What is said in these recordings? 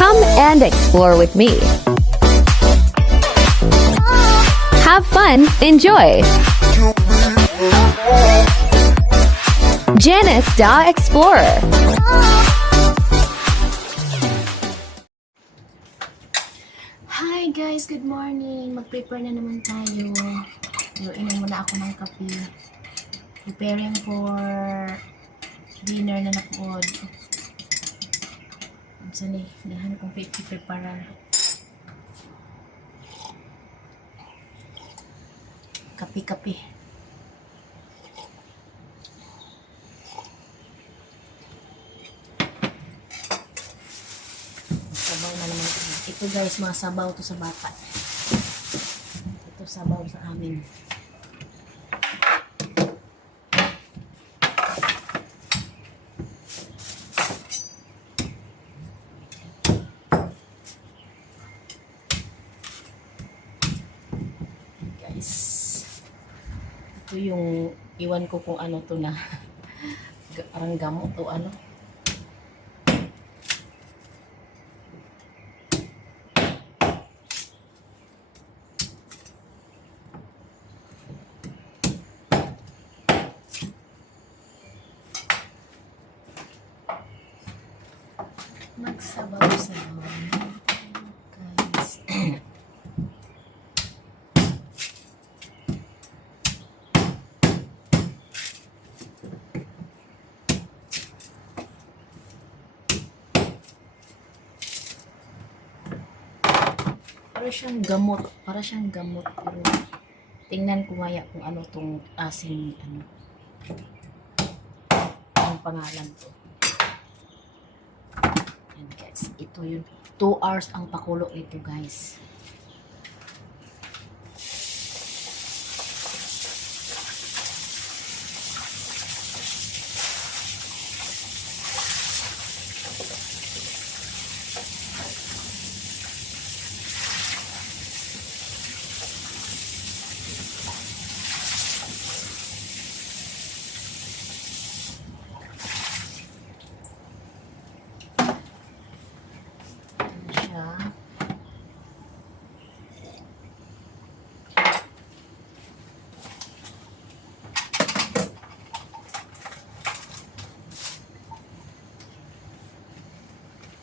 Come and explore with me. Have fun, enjoy. Janice the Explorer. Hi guys, good morning. Mag-prepare na naman tayo. Inom muna ako ng kape. Preparing for dinner na nakod. Sani, dahan kong prepare. Kape. Sabaw na naman. Ito guys, mga sabaw to sa bata. Ito sabaw sa amin. Guys, ito yung iwan ko kung ano to na parang gamot o ano. Magsabaw-sabaw guys. Para siyang gamot pero tingnan ko maya kung ano tong asin ano ang pangalan to. Yan guys, ito yun. 2 hours ang pakulo ito guys.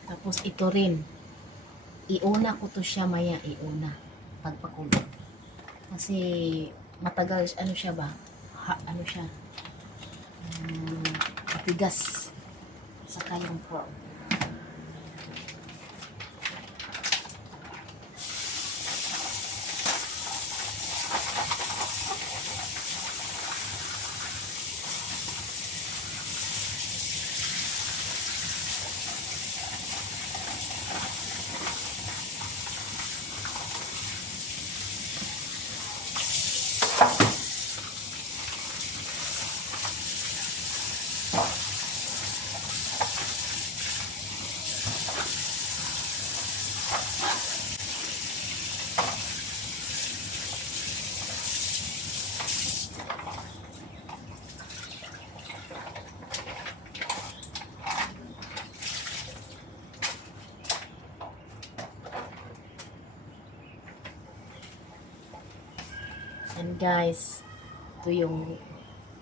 Tapos ito rin. Iuna ko to siya maya, iuna. Pagpakulo. Kasi matagal, ano siya ba? Ano siya? Matigas. Saka yung pork. And guys, ito yung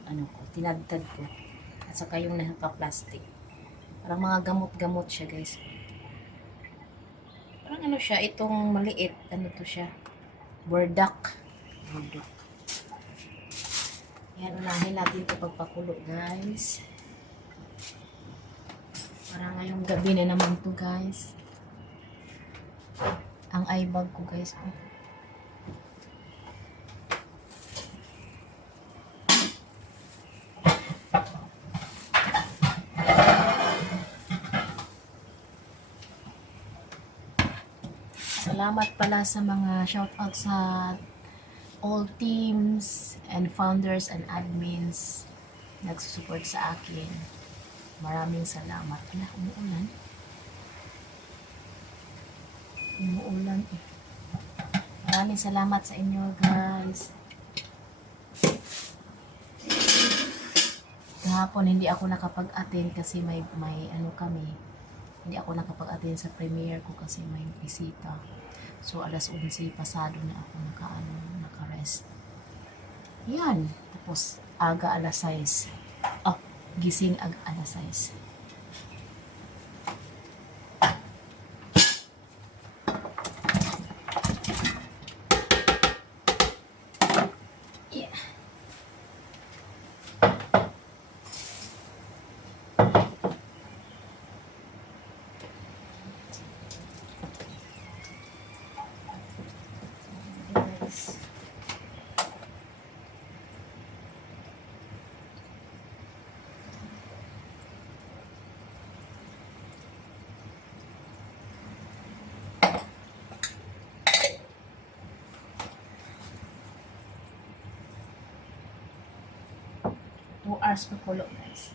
ano ko, tinadtad ko. At saka yung naka-plastic. Parang mga gamot-gamot siya guys. Parang ano siya, itong maliit. Ano to siya? Burdock. Yan, unahin natin ito pagpakulo guys. Parang ngayong gabi na naman to guys. Ang eye bag ko guys. Salamat pala sa mga shoutout sa all teams and founders and admins nagsusupport sa akin. Maraming salamat. Ala, umuulan. Maraming salamat sa inyo guys. Kahapon hindi ako nakapag-attend kasi may ano kami, Hindi ako nakapag-attend sa premiere ko kasi may bisita. So, alas 11 pasado na ako naka-rest. Yan. Tapos, aga alas 6. Oh, gising alas 6. Yeah. Guys. Two hours pa kulo, guys.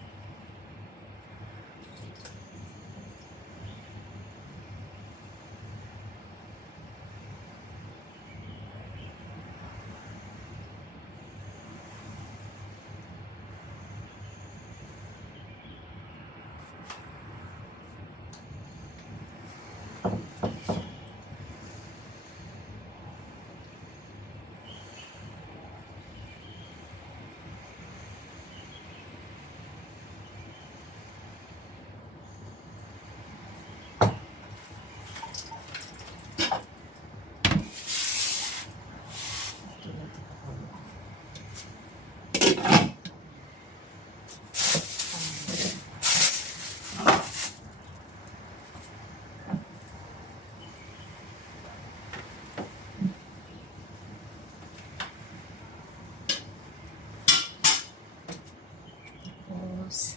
Tapos,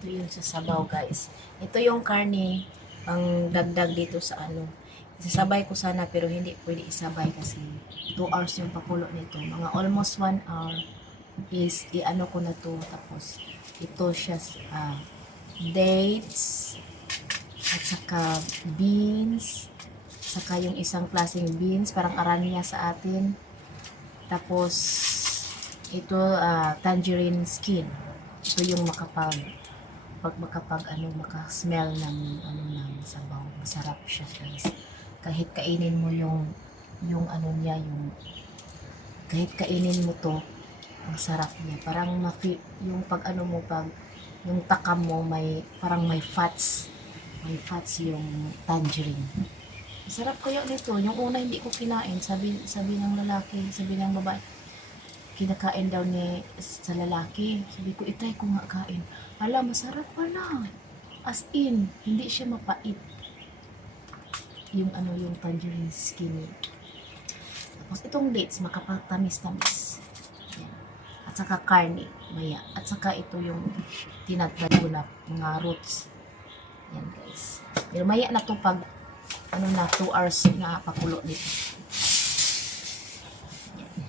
ito yung sasabaw, guys. Ito yung karne ang dagdag dito sa ano. Isasabay ko sana pero hindi pwede isabay kasi 2 hours yung pakulo nito. Mga almost 1 hour is i-ano ko na to. Tapos ito siya dates at saka beans, saka yung isang klaseng beans, parang aranya sa atin. Tapos ito tangerine skin. Ito yung maka-smell ng ng sabaw. Masarap siya, guys. Kahit kainin mo yung ano niya, kahit kainin mo to, ang sarap niya. Parang yung pag ano mo, pag yung takam mo parang may fats. May fats yung tangerine. Masarap kaya nito. Yung una hindi ko kinain, sabi ng lalaki, sabi ng babae, kinakain daw sa lalaki. Sabi ko, itry ko nga kain. Ala, masarap pala. As in, hindi siya mapait. Yung tangerine skin. Tapos itong dates, makapatamis-tamis. Yan. At saka karne, maya. At saka ito yung tinatbad ko na mga roots. Yan, guys. Pero maya na to pag 2 hours na pakulo nito. Yan.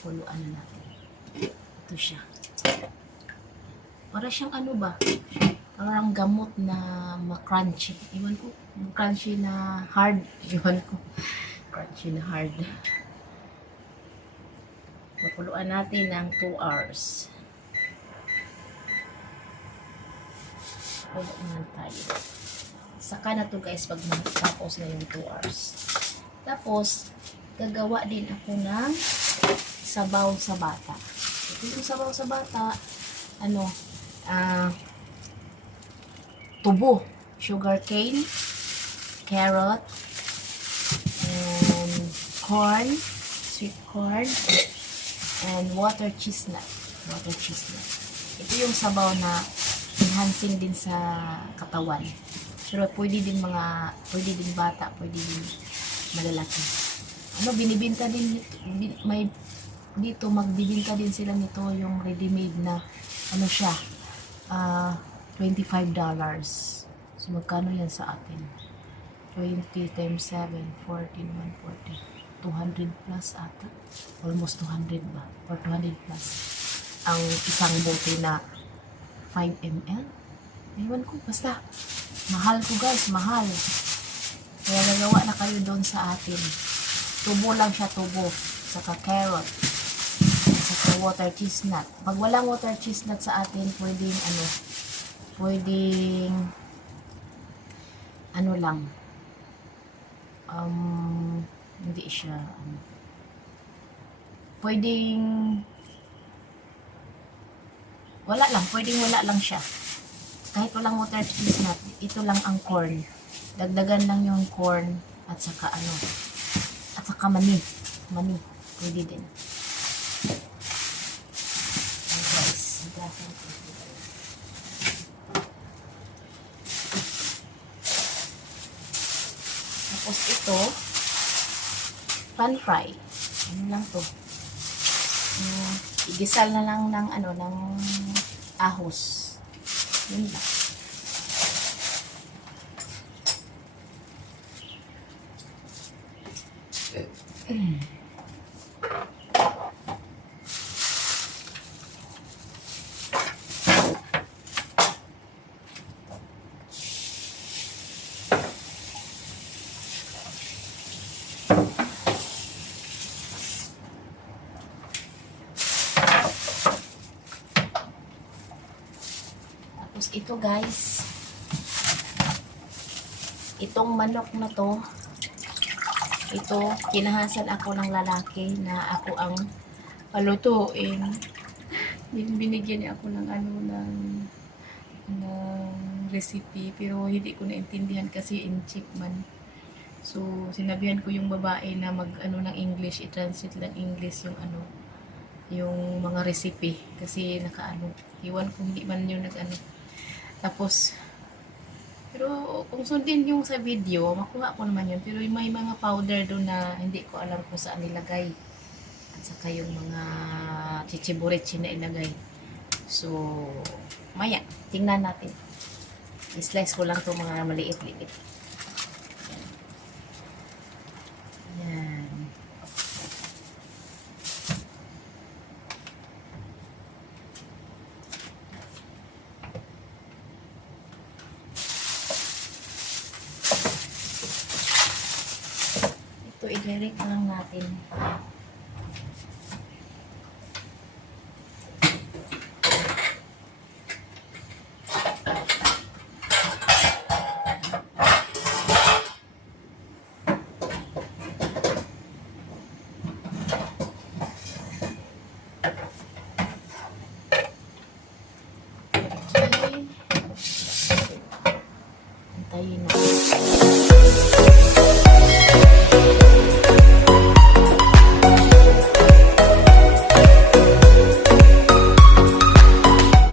Kuluan na natin. Ito siya. Para siyang parang gamot na crunchy. Iwan ko, crunchy na hard. Iwan ko, crunchy na hard. Pakuluan natin ng 2 hours. Pakuluan tayo. Saka na to, guys, pag tapos na yung 2 hours. Tapos, gagawa din ako ng sabaw sa bata. Ito yung sabaw sa bata, tubo, sugar cane, carrot, and corn, sweet corn, and water chestnut. Ito yung sabaw na enhancing din sa katawan. Pero pwede din bata, pwede din malalaki. Binibinta din dito, magbibinta din sila nito yung ready-made na siya, $25. So, magkano yan sa atin? 20 times 7, 14, 140. 200 plus ata. Almost 200 ba? Or 200 plus. Ang isang bote na 5 ml. Ewan ko, basta. Mahal ko, guys, mahal. Kaya nagawa na kayo doon sa atin. Tubo lang siya, tubo. Saka carrot. saka water chestnut. Pag walang water chestnut sa atin, pwedeng ano lang, hindi siya, pwedeng pwedeng wala lang siya. Kahit walang water chestnut, ito lang ang corn. Dagdagan lang yung corn at saka mani. Pwede din. Ayan guys, higasan ko. Tapos ito, pan fry. Ano lang to? Igisal na lang ng ahos. Yun lang. Tapos ito guys, itong manok na to, ito, kinahasan ako ng lalaki na ako ang palutuin. Binigyan niya ako ng ng recipe, pero hindi ko naintindihan kasi in cheap man. So, sinabihan ko yung babae na ng English, i-translate lang English yung mga recipe. Kasi iwan ko hindi man yung Tapos, pero kung sundin yung sa video, makuha ko naman yun. Pero may mga powder doon na hindi ko alam kung saan nilagay. At saka yung mga chichiburitsi na ilagay. So, maya, tingnan natin. I-slice ko lang itong mga maliit-liit. Yan. Ito, i-direct lang natin.